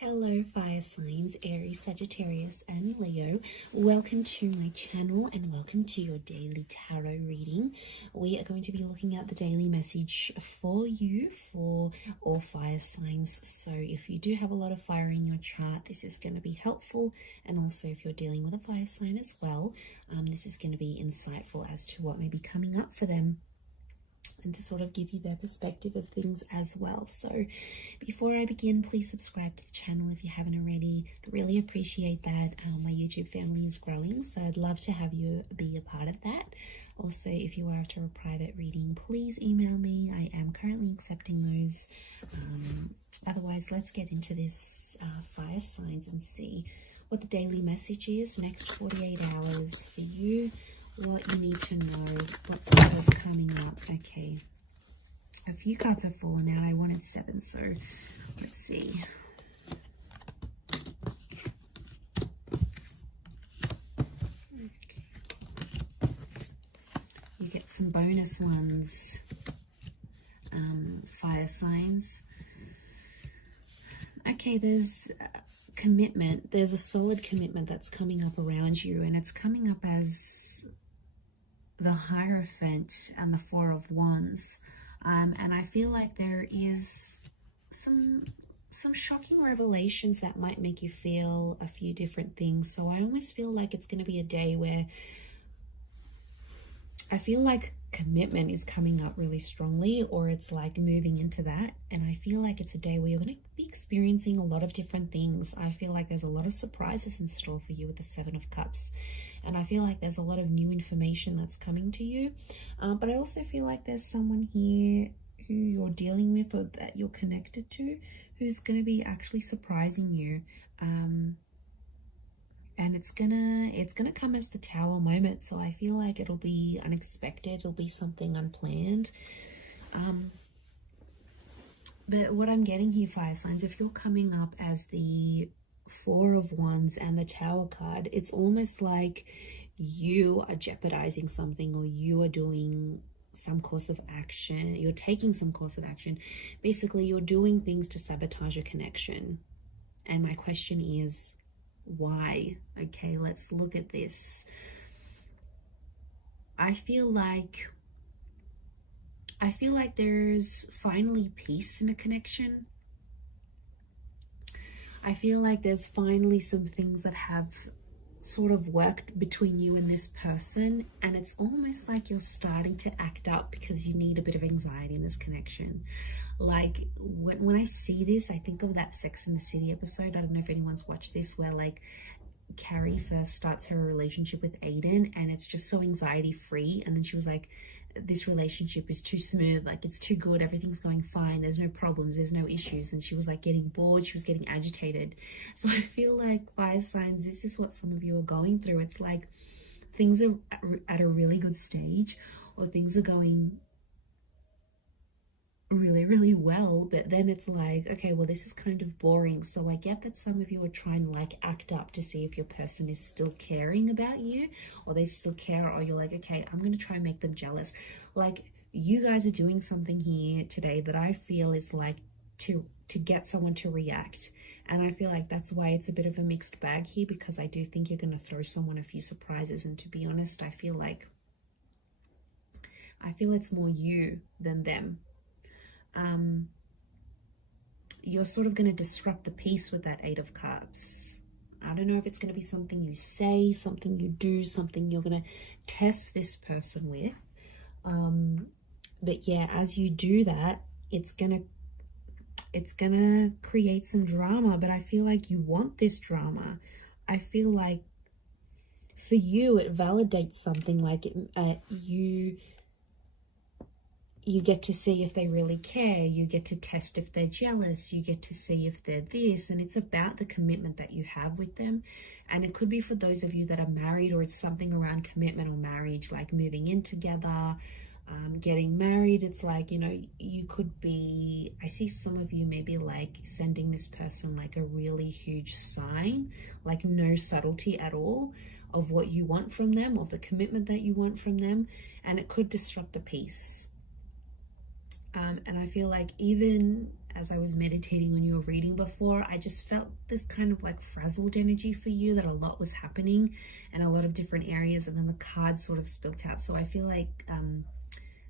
Hello fire signs, Aries, Sagittarius and Leo. Welcome to my channel and welcome to your daily tarot reading. We are going to be looking at the daily message for you for all fire signs. So if you do have a lot of fire in your chart, this is going to be helpful. And also if you're dealing with a fire sign as well, this is going to be insightful as to what may be coming up for them, and to sort of give you their perspective of things as well. So before I begin, please subscribe to the channel if you haven't already. I really appreciate that. My YouTube family is growing, so I'd love to have you be a part of that. Also, if you are after a private reading, please email me. I am currently accepting those. Otherwise, let's get into this fire signs and see what the daily message is. Next 48 hours for you. What you need to know, what's sort of coming up. Okay, a few cards have fallen out. I wanted 7, so let's see. Okay. You get some bonus ones, fire signs. Okay, there's commitment. There's a solid commitment that's coming up around you, and it's coming up as the Hierophant and the Four of Wands, and I feel like there is some shocking revelations that might make you feel a few different things. So I almost feel like it's going to be a day where I feel like commitment is coming up really strongly, or it's like moving into that. And I feel like it's a day where you're going to be experiencing a lot of different things. I feel like there's a lot of surprises in store for you with the 7 of Cups. And I feel like there's a lot of new information that's coming to you. But I also feel like there's someone here who you're dealing with or that you're connected to who's going to be actually surprising you. And it's gonna come as the Tower moment. So I feel like it'll be unexpected. It'll be something unplanned. But what I'm getting here, fire signs, if you're coming up as the Four of Wands and the Tower card, it's almost like you are jeopardizing something, or you are doing some course of action. You're taking some course of action. Basically, you're doing things to sabotage a connection. And my question is, why? Okay, let's look at this. I feel like there's finally peace in a connection. I feel like there's finally some things that have sort of worked between you and this person, and it's almost like you're starting to act up because you need a bit of anxiety in this connection. Like when I see this, I think of that Sex and the City episode. I don't know if anyone's watched this, where like Carrie first starts her relationship with Aiden, and it's just so anxiety free, and then she was like, this relationship is too smooth, like it's too good, everything's going fine, there's no problems, there's no issues. And she was like getting bored, she was getting agitated. So I feel like, fire signs, this is what some of you are going through. It's like things are at a really good stage, or things are going really well, but then it's like, okay, well, this is kind of boring. So I get that some of you are trying to like act up to see if your person is still caring about you, or they still care, or you're like, okay, I'm going to try and make them jealous. Like, you guys are doing something here today that I feel is like to get someone to react. And I feel like that's why it's a bit of a mixed bag here, because I do think you're going to throw someone a few surprises. And to be honest, I feel it's more you than them. You're sort of going to disrupt the peace with that 8 of Cups. I don't know if it's going to be something you say, something you do, something you're going to test this person with. But yeah, as you do that, it's gonna create some drama. But I feel like you want this drama. I feel like for you, it validates something. Like you get to see if they really care. You get to test if they're jealous. You get to see if they're this. And it's about the commitment that you have with them. And it could be for those of you that are married, or it's something around commitment or marriage, like moving in together, getting married. It's like, you know, you could be, I see some of you maybe like sending this person like a really huge sign, like no subtlety at all of what you want from them, of the commitment that you want from them. And it could disrupt the peace. And I feel like even as I was meditating on your reading before, I just felt this kind of like frazzled energy for you, that a lot was happening in a lot of different areas, and then the cards sort of spilt out. So I feel like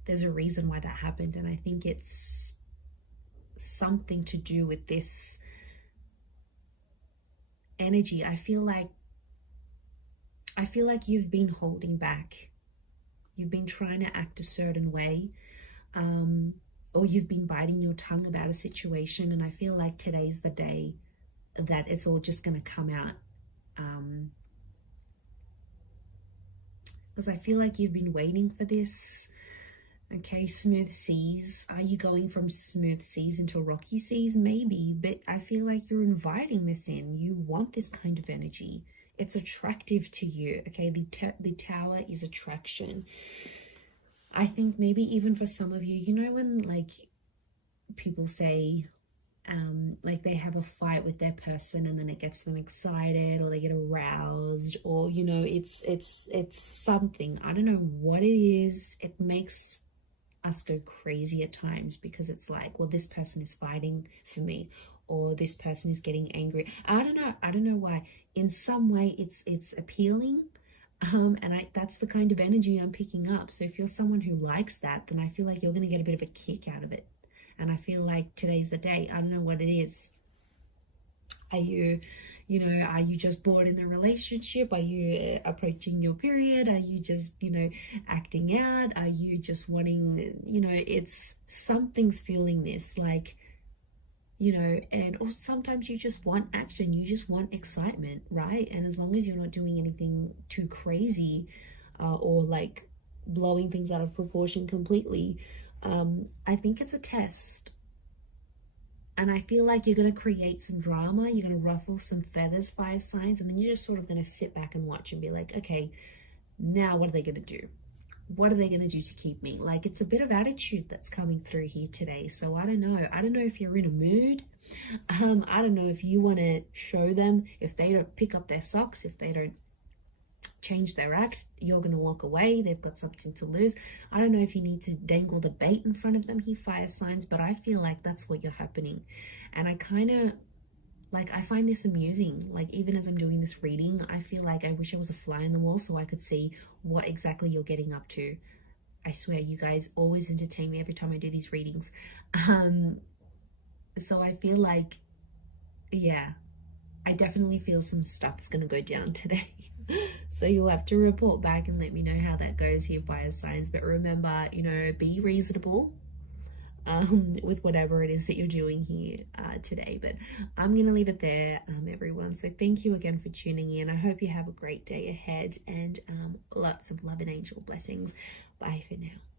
there's a reason why that happened, and I think it's something to do with this energy. I feel like you've been holding back. You've been trying to act a certain way, or you've been biting your tongue about a situation, and I feel like today's the day that it's all just going to come out. Because I feel like you've been waiting for this. Okay, smooth seas. Are you going from smooth seas into rocky seas? Maybe, but I feel like you're inviting this in. You want this kind of energy. It's attractive to you. Okay, the tower is attraction. I think maybe even for some of you, you know, when like people say like they have a fight with their person and then it gets them excited, or they get aroused, or you know, it's something. I don't know what it is. It makes us go crazy at times, because it's like, well, this person is fighting for me, or this person is getting angry. I don't know why. In some way it's appealing, and that's the kind of energy I'm picking up. So if you're someone who likes that, then I feel like you're going to get a bit of a kick out of it. And I feel like today's the day. I don't know what it is. Are you just bored in the relationship? Are you approaching your period? Are you just, acting out? Are you just wanting, it's something's fueling this, like, and or sometimes you just want action. You just want excitement, right? And as long as you're not doing anything too crazy, or like blowing things out of proportion completely, I think it's a test. And I feel like you're going to create some drama. You're going to ruffle some feathers, fire signs, and then you're just sort of going to sit back and watch and be like, okay, now what are they going to do? What are they going to do to keep me? Like, it's a bit of attitude that's coming through here today. So I don't know. I don't know if you're in a mood. I don't know if you want to show them. If they don't pick up their socks, if they don't change their act, you're going to walk away. They've got something to lose. I don't know if you need to dangle the bait in front of them, he fire signs, but I feel like that's what you're happening. And I kind of like, I find this amusing. Like, even as I'm doing this reading, I feel like I wish I was a fly on the wall so I could see what exactly you're getting up to. I swear, you guys always entertain me every time I do these readings. So I feel like, yeah, I definitely feel some stuff's going to go down today. So you'll have to report back and let me know how that goes here, fire signs. But remember, be reasonable with whatever it is that you're doing here today. But I'm going to leave it there, everyone. So thank you again for tuning in. I hope you have a great day ahead, and lots of love and angel blessings. Bye for now.